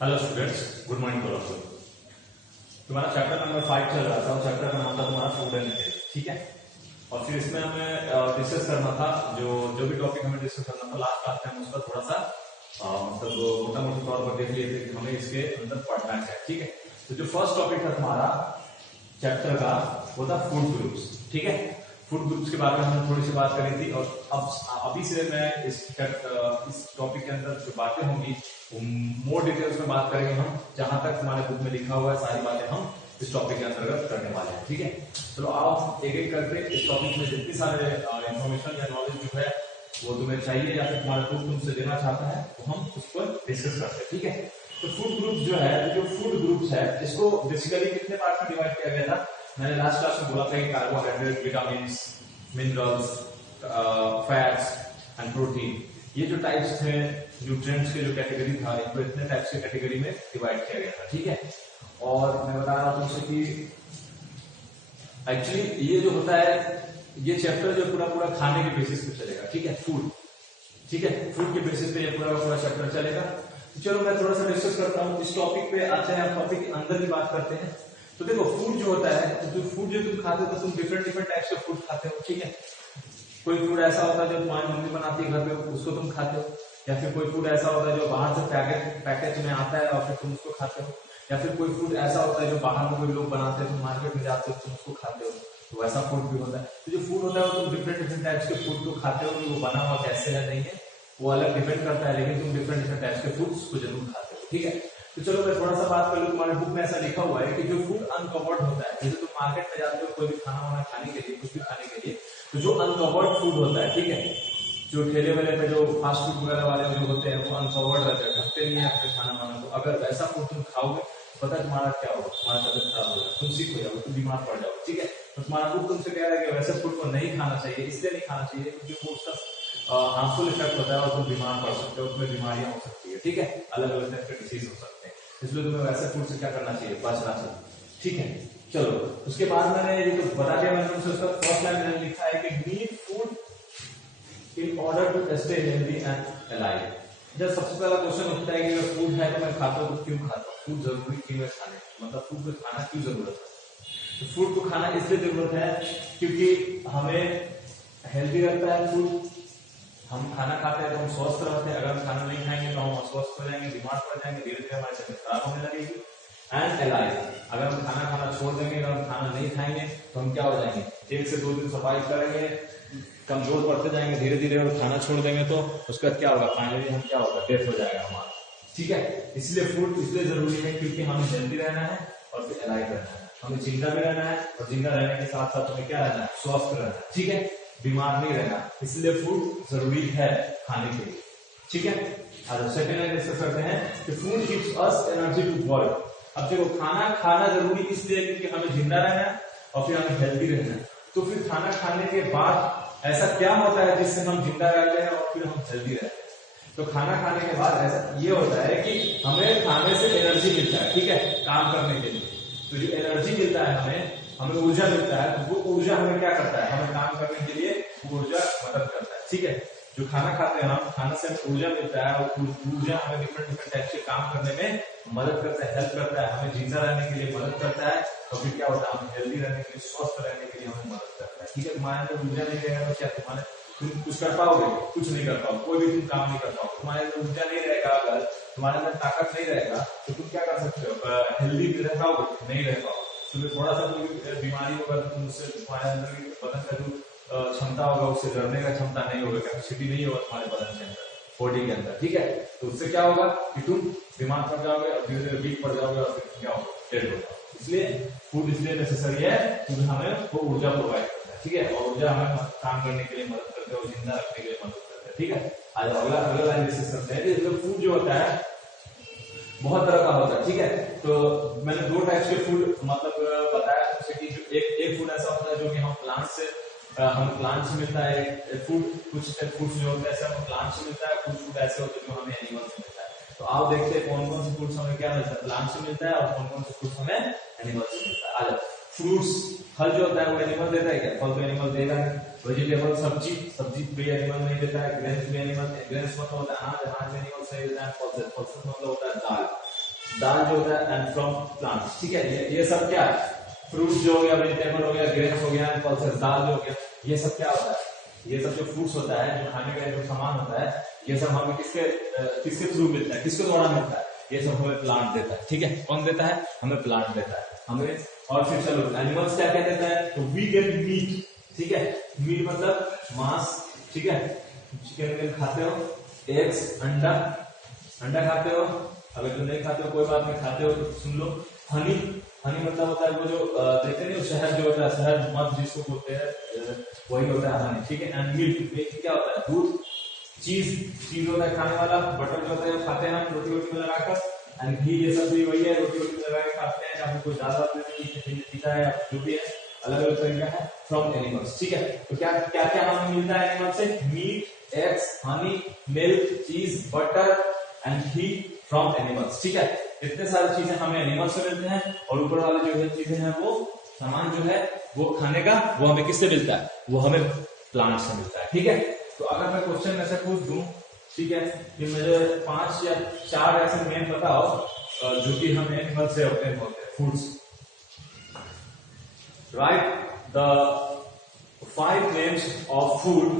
Hello students, good morning to all of you. तुम्हारा chapter number 5 चल रहा था और चैप्टर का नाम था तुम्हारा फूड एंड हेल्थ, ठीक है। और फिर इसमें हमें डिस्कस करना था जो जो भी टॉपिक हमें डिस्कस करना था लास्ट क्लास में, हम उसका थोड़ा सा मतलब मोटा मोटा तौर पर देख लिए थे कि हमें इसके अंदर पढ़ना है, ठीक है। तो जो फर्स्ट टॉपिक था तुम्हारा चैप्टर का वो था फूड ग्रुप्स, ठीक है। फूड ग्रुप्स के बारे में हमने थोड़ी सी बात करी थी और अभी से मैं इस टॉपिक के अंदर जो बातें होंगी मोर डिटेल्स में बात करेंगे हम, जहां तक हमारे बुक में लिखा हुआ है सारी बातें हम इस टॉपिक के अंतर्गत करने वाले हैं, ठीक है। चलो आओ एक एक करके इस टॉपिक में जितनी सारे इंफॉर्मेशन या नॉलेज जो है वो तुम्हें चाहिए या फिर तुम्हारा बुक तुमसे देना चाहता है तो हम उस पर डिस्कस करते हैं, ठीक है। तो फूड ग्रुप जो है, जो फूड ग्रुप्स है, इसको बेसिकली कितने पार्ट में डिवाइड किया गया था। मैंने लास्ट क्लास में बोला था कि carbohydrate, vitamin, minerals, fats and protein, ये जो टाइप्स थे न्यूट्रिएंट्स के जो कैटेगरी था, इनको इतने टाइप्स के कैटेगरी में डिवाइड किया गया था, ठीक है। और मैं बता रहा हूं तुमसे कि एक्चुअली ये जो होता है, ये चैप्टर जो पूरा पूरा खाने के बेसिस पे चलेगा, ठीक है। फूड, ठीक है, फूड के बेसिस पे ये पूरा पूरा चैप्टर चलेगा। तो चलो मैं थोड़ा सा डिस्कस करता हूँ इस टॉपिक पे। आते हैं टॉपिक के अंदर की बात करते हैं। तो देखो फूड जो होता है, तो फूड जो तुम खाते हो तो तुम डिफरेंट डिफरेंट टाइप्स के फूड खाते हो, ठीक है। कोई फूड ऐसा होता है जो तुम्हारी मम्मी बनाती है घर पे, उसको तुम खाते हो। या फिर कोई फूड ऐसा होता है जो बाहर से पैकेज में आता है और फिर तुम उसको खाते हो। या फिर कोई फूड ऐसा होता है जो बाहर में कोई लोग बनाते हैं, तुम मार्केट में जाते हो तुम उसको खाते हो, तो वैसा फूड भी होता है। तो जो फूड होता है वो तुम डिफरेंट डिफरेंट टाइप्स के फूड को खाते हो, वो बना हुआ कैसे है नहीं है वो अलग डिपेंड करता है, लेकिन तुम डिफरेंट डिफरेंट टाइप्स के फूड्स को जरूर खाते हो, ठीक है। तो चलो मैं थोड़ा सा बात कर लूं। तुम्हारे बुक में ऐसा लिखा हुआ है कि जो फूड अनकवर्ड होता है, जैसे तुम मार्केट में जाते हो कोई भी खाना वाना खाने के लिए, कुछ भी खाने के लिए, तो जो अनकवर्ड फूड होता है, ठीक है, जो ठेले वाले पे जो फास्ट फूड वगैरह वाले जो होते हैं वो अनकवर्ड रहते हैं, ढकते नहीं है अपने खाना वाना। तो अगर ऐसा फूड तुम खाओगे पता है तुम्हारा क्या होगा, तुम्हारा तबियत खराब होगा, तुम सिक हो जाओगे, तुम बीमार पड़ जाओगे, ठीक है। तो तुम्हारा बुक तुमसे कह रहा है कि वैसे फूड को नहीं खाना चाहिए, इसलिए नहीं खाना चाहिए क्योंकि वो उसका हार्मफुल इफेक्ट होता है और तुम बीमार पड़ सकते हो, उसमें बीमारियां हो सकती है, ठीक है, अलग अलग टाइप के डिसीज हो सकते हैं। इसलिए तुम्हें वैसे फूड से क्या करना चाहिए, बचना चाहिए, ठीक है। चलो उसके बाद मैंने ये तो बता दिया, मैंने तुमसे उसका फर्स्ट लाइन मैंने लिखा है कि need food in order to stay healthy and alive। जब सबसे पहला क्वेश्चन उठता है कि अगर फूड है तो मैं खाता हूँ तो क्यों खाता हूँ, फूड जरूरी क्यों है खाने, मतलब फूड को खाना क्यों जरूरत है। तो फूड को खाना इसलिए जरूरत है क्योंकि हमें हेल्दी रखता है फूड। हम खाना खाते हैं तो हम स्वस्थ रहते हैं, अगर हम खाना नहीं खाएंगे तो हम अस्वस्थ हो जाएंगे, बीमार पड़ जाएंगे, धीरे धीरे हमारी तबियत खराब होने लगेगी। एंड अलाइव, अगर हम खाना खाना छोड़ देंगे, अगर हम खाना नहीं खाएंगे तो हम क्या हो जाएंगे, 1 से 2 दिन सर्वाइव करेंगे, कमजोर पड़ते जाएंगे धीरे धीरे, और खाना छोड़ देंगे तो उसका क्या होगा, फाइनली हम क्या होगा, डेथ हो जाएगा हमारा, ठीक है। इसलिए फूड इसलिए जरूरी है क्योंकि हमें हेल्दी रहना है और फिर अलाइव रहना है, हमें जिंदा भी रहना है और जिंदा रहने के साथ साथ हमें क्या रहना है, स्वस्थ रहना है, ठीक है, बीमार नहीं रहना। इसलिए फूड जरूरी है खाने के लिए, ठीक है। अब सेकंड लाइन डिस्कस करते हैं कि food gives us energy to work. अब देखो खाना खाना जरूरी इसलिए क्योंकि हमें जिंदा रहना है और फिर हमें हेल्दी रहना है। तो फिर खाना खाने के बाद ऐसा क्या होता है जिससे हम जिंदा रहते हैं और फिर हम हेल्दी रहते हैं। तो खाना खाने के बाद ऐसा ये होता है कि हमें खाने से एनर्जी मिलता है, ठीक है, काम करने के लिए। तो जो एनर्जी मिलता है हमें ऊर्जा मिलता है, तो वो ऊर्जा हमें क्या करता है, हमें काम करने के लिए ऊर्जा मदद करता है, ठीक है। जो खाना खाते हैं हम, खाने से हमें ऊर्जा मिलता है और ऊर्जा हमें डिफरेंट डिफरेंट टाइप से काम करने में मदद करता है, हेल्प करता है, हमें जिंदा रहने के लिए मदद करता है, तो फिर क्या होता है, हम हेल्दी रहने के लिए, स्वस्थ रहने के लिए हमें मदद करता है, ठीक है। तुम्हारे अंदर ऊर्जा नहीं रहेगा तो क्या तुम कुछ कर पाओगे, कुछ नहीं कर पाओगे, कोई भी तुम काम नहीं कर पाओगे। तुम्हारे अंदर ऊर्जा नहीं रहेगा, अगर तुम्हारे अंदर ताकत नहीं रहेगा तो तुम क्या कर सकते हो, हेल्दी रह पाओगे, नहीं रह पाओगे। तुम्हें थोड़ा सा कोई बीमारी होगा तो तुम उससे तुम्हारे अंदर बदन का जो क्षमता होगा उससे लड़ने का क्षमता नहीं होगा, कैपेसिटी नहीं होगा तुम्हारे बदन के अंदर, बॉडी के अंदर, ठीक है। तो उससे क्या होगा कि तुम बीमार पड़ जाओगे और धीरे धीरे वीक पड़ जाओगे और फिर क्या होगा, डेड हो जाओगे। इसलिए फूड इसलिए नेसेसरी है क्योंकि हमें वो ऊर्जा प्रोवाइड करता है, ठीक है, और ऊर्जा हमें काम करने के लिए मदद करते हैं और जिंदा रखने के लिए मदद करते हैं, ठीक है। आज अगला लाइन डिस्कस करते हैं कि फूड जो होता है बहुत तरह का होता है, ठीक है। तो मैंने 2 टाइप्स के फूड मतलब बताया, जैसे कि जो एक फूड ऐसा होता है जो कि हम प्लांट से मिलता है फूड, कुछ फूड जो होता है ऐसे हमें प्लांट से मिलता है, कुछ फूड ऐसे होते हैं जो हमें एनिमल से मिलता है। तो आप देखते हैं कौन कौन से फूड्स हमें क्या मिलता है, प्लांट से मिलता है, और कौन कौन से फूड्स हमें एनिमल से मिलता है। आज फ्रूट्स, फल जो होता है वो एनिमल देता है क्या, फल तो एनिमल देगा नहीं। वेजिटेबल, सब्जी भी एनिमल नहीं देता है। ग्रेन्स भी एनिमल, ग्रेन्स मतलब होता है अनाज, अनाज में एनिमल नहीं देता है। पल्सेस मतलब होता है दाल, दाल जो होता है एंड फ्रॉम प्लांट्स, ठीक है। ये सब क्या है, फ्रूट जो हो गया, वेजिटेबल हो गया, ग्रेन्स हो गया, पल्सेस, दाल जो हो गया, ये सब क्या होता है, ये सब जो फ्रूट्स होता है, जो खाने का जो सामान होता है, ये सब हमें किसके थ्रू मिलता है, किसके द्वारा मिलता है, ये सब हमें प्लांट देता है, ठीक है। कौन देता है, हमें प्लांट देता है हमें। और फिर चलो एनिमल्स क्या क्या देता है, तो वी गेट मीट, ठीक है। मीट मतलब मांस, ठीक है। चिकन खाते हो, एग्स अंडा खाते हो, अगर तुम नहीं खाते हो कोई बात नहीं, खाते हो तो सुन लो। हनी मतलब होता है वो जो देखते नहीं, शहद जो होता है, शहद मध जिसको बोलते हैं, वही होता है हनी, ठीक है। एंड मिल्क क्या होता है, दूध। चीज होता है खाने वाला। बटर जो होता है खाते हैं हम रोटी में लगाकर। एंड घी ये सब भी वही है, रोटी में लगा के खाते हैं, या फिर कोई दाल पीता है, जो भी है अलग अलग तरीका है फ्रॉम एनिमल्स, ठीक है। तो क्या क्या क्या हमें मिलता है एनिमल से, मीट, एग्स, हनी, मिल्क, चीज, butter and ghee from animals, ठीक है। इतने सारी चीजें हमें एनिमल्स से मिलते हैं। और ऊपर वाले जो है चीजें हैं, वो सामान जो है वो खाने का, वो हमें किससे मिलता है, वो हमें प्लांट से मिलता है, ठीक है। तो अगर मैं क्वेश्चन में से पूछ दूं, ठीक है, कि मुझे 5 या 4 ऐसे मेन बताओ जो कि हमें एनिमल से ऑब्टेन होते हैं, foods. Right the 5 names of food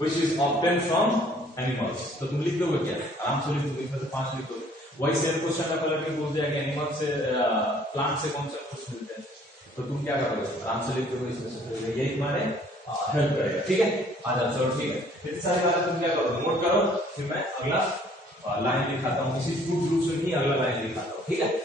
which is obtained from animals। तो तुम लिख दोगे क्या, आराम से लिख दोगे, तो 5 लिख दोगे। वही सेम क्वेश्चन का कलर भी पूछ दिया कि एनिमल से प्लांट से कौन से फूड्स मिलते हैं, तो तुम क्या करोगे, आराम से लिख दोगे, इसमें से यही तुम्हारे हेल्प करेगा, ठीक है। आ जाओ, चलो ठीक है। इतनी सारी बातें तुम क्या करो, नोट करो, फिर मैं अगला लाइन लिखाता हूँ, किसी फूड ग्रुप से ही अगला लाइन लिखाता हूँ, ठीक है।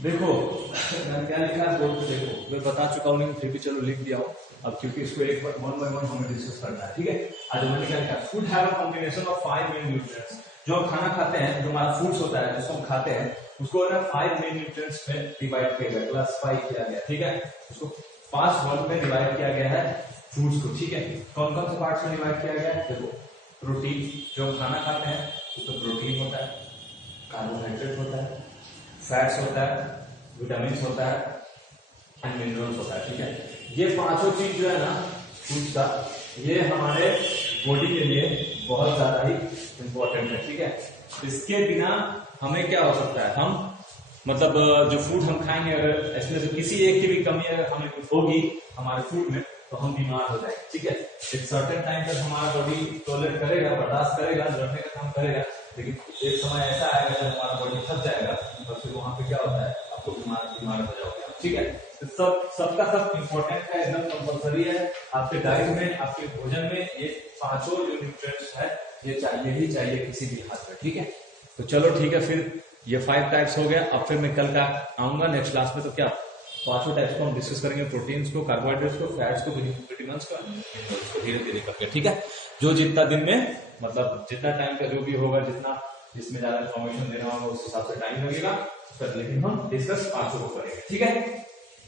देखो मैंने क्या लिखा है बोर्ड पे, देखो मैं बता चुका हूँ, फिर भी चलो लिख दिया हूँ अब, क्योंकि इसको एक बार 1 by 1 हमें डिस्कस करना है, ठीक है। आज मैंने क्या लिखा, food have a combination of 5 main nutrients. जो हम खाना खाते हैं, जो हमारा फूड्स होता है जिसको हम खाते हैं, उसको ना 5 मेन न्यूट्रिएंट्स में डिवाइड किया गया, क्लासिफाई किया गया, ठीक है। उसको 5 वर्ग में डिवाइड किया गया है फूड्स को, ठीक है। कौन कौन से पार्ट्स में डिवाइड किया गया है, देखो प्रोटीन, जो हम खाना खाते हैं उसमें प्रोटीन होता है, कार्बोहाइड्रेट होता है, फैट्स होता है, विटामिन होता है एंड मिनरल्स होता है, ठीक है। ये पांचों चीज जो है ना फूड्स का, ये हमारे बॉडी के लिए बहुत ज्यादा ही इंपॉर्टेंट है, ठीक है। इसके बिना हमें क्या हो सकता है, हम मतलब जो फूड हम खाएंगे, अगर इसमें से किसी एक की भी कमी अगर हमें होगी हमारे फूड में, तो हम बीमार हो जाएंगे, ठीक है। एक सर्टेन टाइम तक हमारा बॉडी टॉलरेट करेगा, बर्दाश्त करेगा, लड़ने का काम करेगा, लेकिन एक समय ऐसा आएगा जब हमारा बॉडी थक जाएगा, और फिर वहां पे क्या होता है, आपको बीमार हो जाओगे, ठीक है। तो सबका सब इम्पोर्टेंट है, एकदम कंपल्सरी है आपके डाइट में, आपके भोजन में, ये पांचों जो न्यूट्रिएंट्स है ये चाहिए ही चाहिए किसी भी हाथ में, ठीक है। तो चलो ठीक है, फिर ये 5 टाइप्स हो गया। अब फिर मैं कल का आऊंगा नेक्स्ट क्लास में, तो क्या पांचों टाइप्स को हम डिस्कस करेंगे, प्रोटीन्स को, कार्बोहाइड्रेट्स को, फैट्स को, विटामिन्स को, धीरे धीरे करके, ठीक है। जो जितना दिन में मतलब जितना टाइम का जो भी होगा, जितना जिसमें ज्यादा इन्फॉर्मेशन देना होगा उस हिसाब से टाइम लगेगा, लेकिन हम डिस्कस पांचों को करेंगे, ठीक है।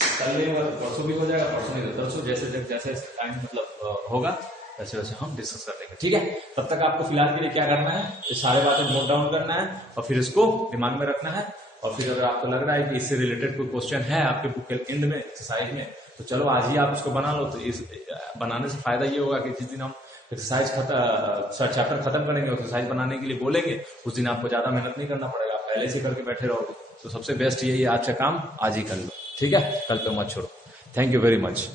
कल नहीं होगा तो परसों भी हो जाएगा, परसों नहीं तो परसों, जैसे जैसे टाइम मतलब होगा वैसे वैसे हम डिस्कस कर लेंगे, ठीक है। तब तक आपको फिलहाल के लिए क्या करना है, ये सारे बातें नोट डाउन करना है और फिर इसको दिमाग में रखना है। और फिर अगर आपको लग रहा है कि इससे रिलेटेड कोई क्वेश्चन है आपके बुक के एंड में एक्सरसाइज में, तो चलो आज ही आप इसको बना लो। तो इस बनाने से फायदा ये होगा कि जिस दिन हम एक्सरसाइज चैप्टर खत्म करेंगे, एक्सरसाइज बनाने के लिए बोलेंगे, उस दिन आपको ज्यादा मेहनत नहीं करना पड़ेगा, आप पहले से करके बैठे रहोगे। तो सबसे बेस्ट यही आज का काम आज ही कर लो, ठीक है, कल पे मत छोड़ो। Thank you very much.